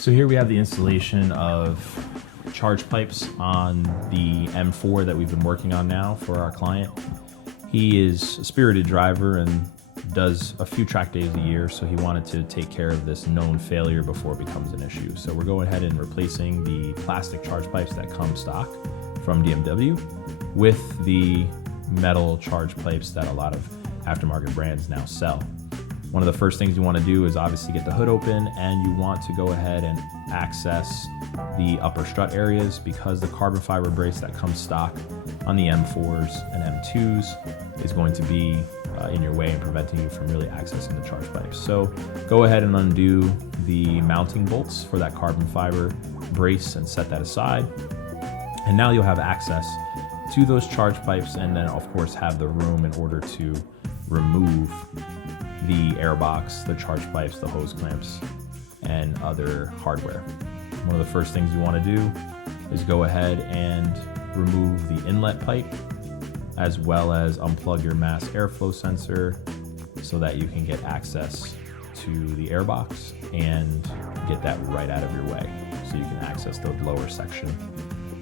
So here we have the installation of charge pipes on the M4 that we've been working on now for our client. He is a spirited driver and does a few track days a year, so he wanted to take care of this known failure before it becomes an issue. So we're going ahead and replacing the plastic charge pipes that come stock from BMW with the metal charge pipes that a lot of aftermarket brands now sell. One of the first things you want to do is obviously get the hood open, and you want to go ahead and access the upper strut areas because the carbon fiber brace that comes stock on the M4s and M2s is going to be in your way and preventing you from really accessing the charge pipes. So go ahead and undo the mounting bolts for that carbon fiber brace and set that aside. And now you'll have access to those charge pipes, and then of course have the room in order to remove the airbox, the charge pipes, the hose clamps, and other hardware. One of the first things you want to do is go ahead and remove the inlet pipe, as well as unplug your mass airflow sensor so that you can get access to the airbox and get that right out of your way so you can access the lower section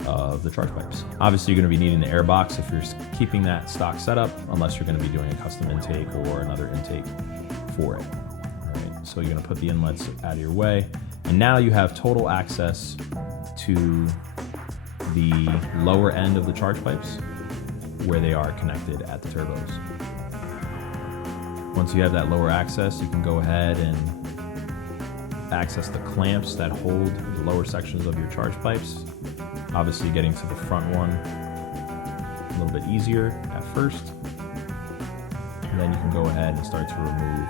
of the charge pipes. Obviously, you're going to be needing the airbox if you're keeping that stock setup, unless you're going to be doing a custom intake or another intake for it. All right, so you're going to put the inlets out of your way, and now you have total access to the lower end of the charge pipes where they are connected at the turbos. Once you have that lower access, you can go ahead and access the clamps that hold the lower sections of your charge pipes. Obviously, getting to the front one a little bit easier at first, and then you can go ahead and start to remove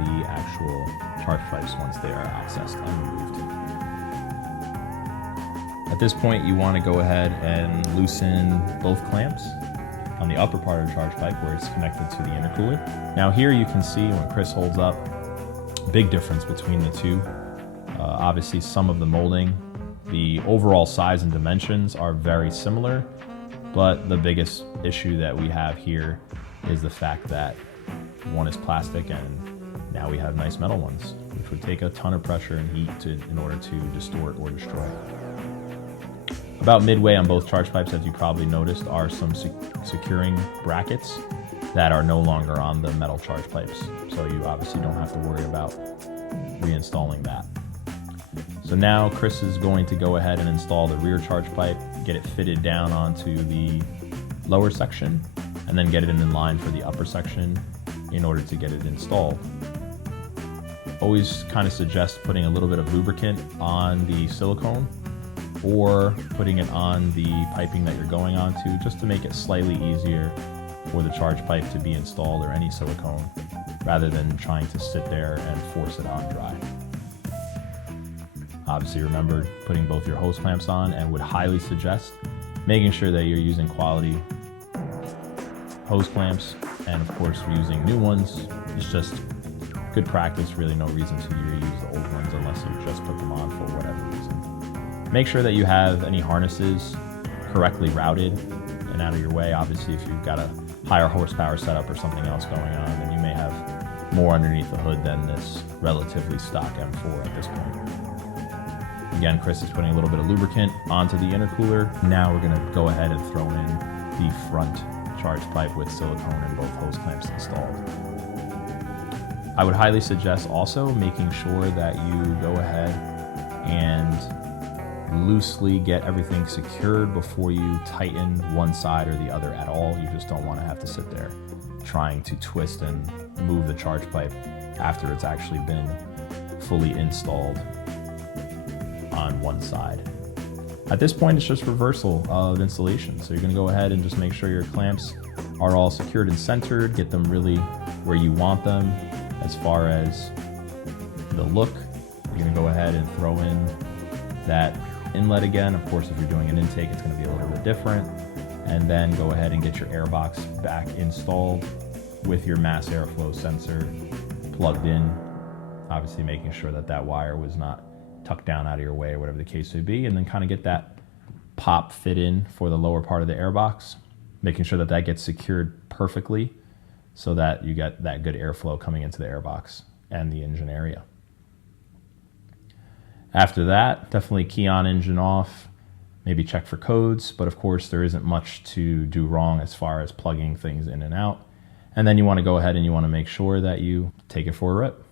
the actual charge pipes once they are accessed and removed. At this point, you want to go ahead and loosen both clamps on the upper part of the charge pipe where it's connected to the intercooler. Now here you can see when Chris holds up, big difference between the two. Obviously, some of the molding, the overall size and dimensions are very similar, but the biggest issue that we have here is the fact that one is plastic and now we have nice metal ones, which would take a ton of pressure and heat in order to distort or destroy. About midway on both charge pipes, as you probably noticed, are some securing brackets that are no longer on the metal charge pipes. So you obviously don't have to worry about reinstalling that. So now Chris is going to go ahead and install the rear charge pipe, get it fitted down onto the lower section, and then get it in line for the upper section in order to get it installed. Always kind of suggest putting a little bit of lubricant on the silicone or putting it on the piping that you're going onto, just to make it slightly easier for the charge pipe to be installed, or any silicone, rather than trying to sit there and force it on dry. Obviously, remember putting both your hose clamps on, and would highly suggest making sure that you're using quality hose clamps, and of course using new ones. It's just good practice, really no reason to reuse the old ones unless you just put them on for whatever reason. Make sure that you have any harnesses correctly routed and out of your way. Obviously, if you've got a higher horsepower setup or something else going on, then you may have more underneath the hood than this relatively stock M4 at this point. Again, Chris is putting a little bit of lubricant onto the intercooler. Now we're gonna go ahead and throw in the front charge pipe with silicone and both hose clamps installed. I would highly suggest also making sure that you go ahead and loosely get everything secured before you tighten one side or the other at all. You just don't want to have to sit there trying to twist and move the charge pipe after it's actually been fully installed on one side. At this point, it's just reversal of installation. So you're going to go ahead and just make sure your clamps are all secured and centered, get them really where you want them. As far as the look, you're going to go ahead and throw in that inlet again. Of course, if you're doing an intake, it's going to be a little bit different. And then go ahead and get your airbox back installed with your mass airflow sensor plugged in. Obviously making sure that that wire was not tucked down out of your way or whatever the case may be, and then kind of get that pop fit in for the lower part of the airbox, making sure that that gets secured perfectly so that you get that good airflow coming into the airbox and the engine area. After that, definitely key on engine off, maybe check for codes, but of course there isn't much to do wrong as far as plugging things in and out. And then you want to go ahead and you want to make sure that you take it for a rip.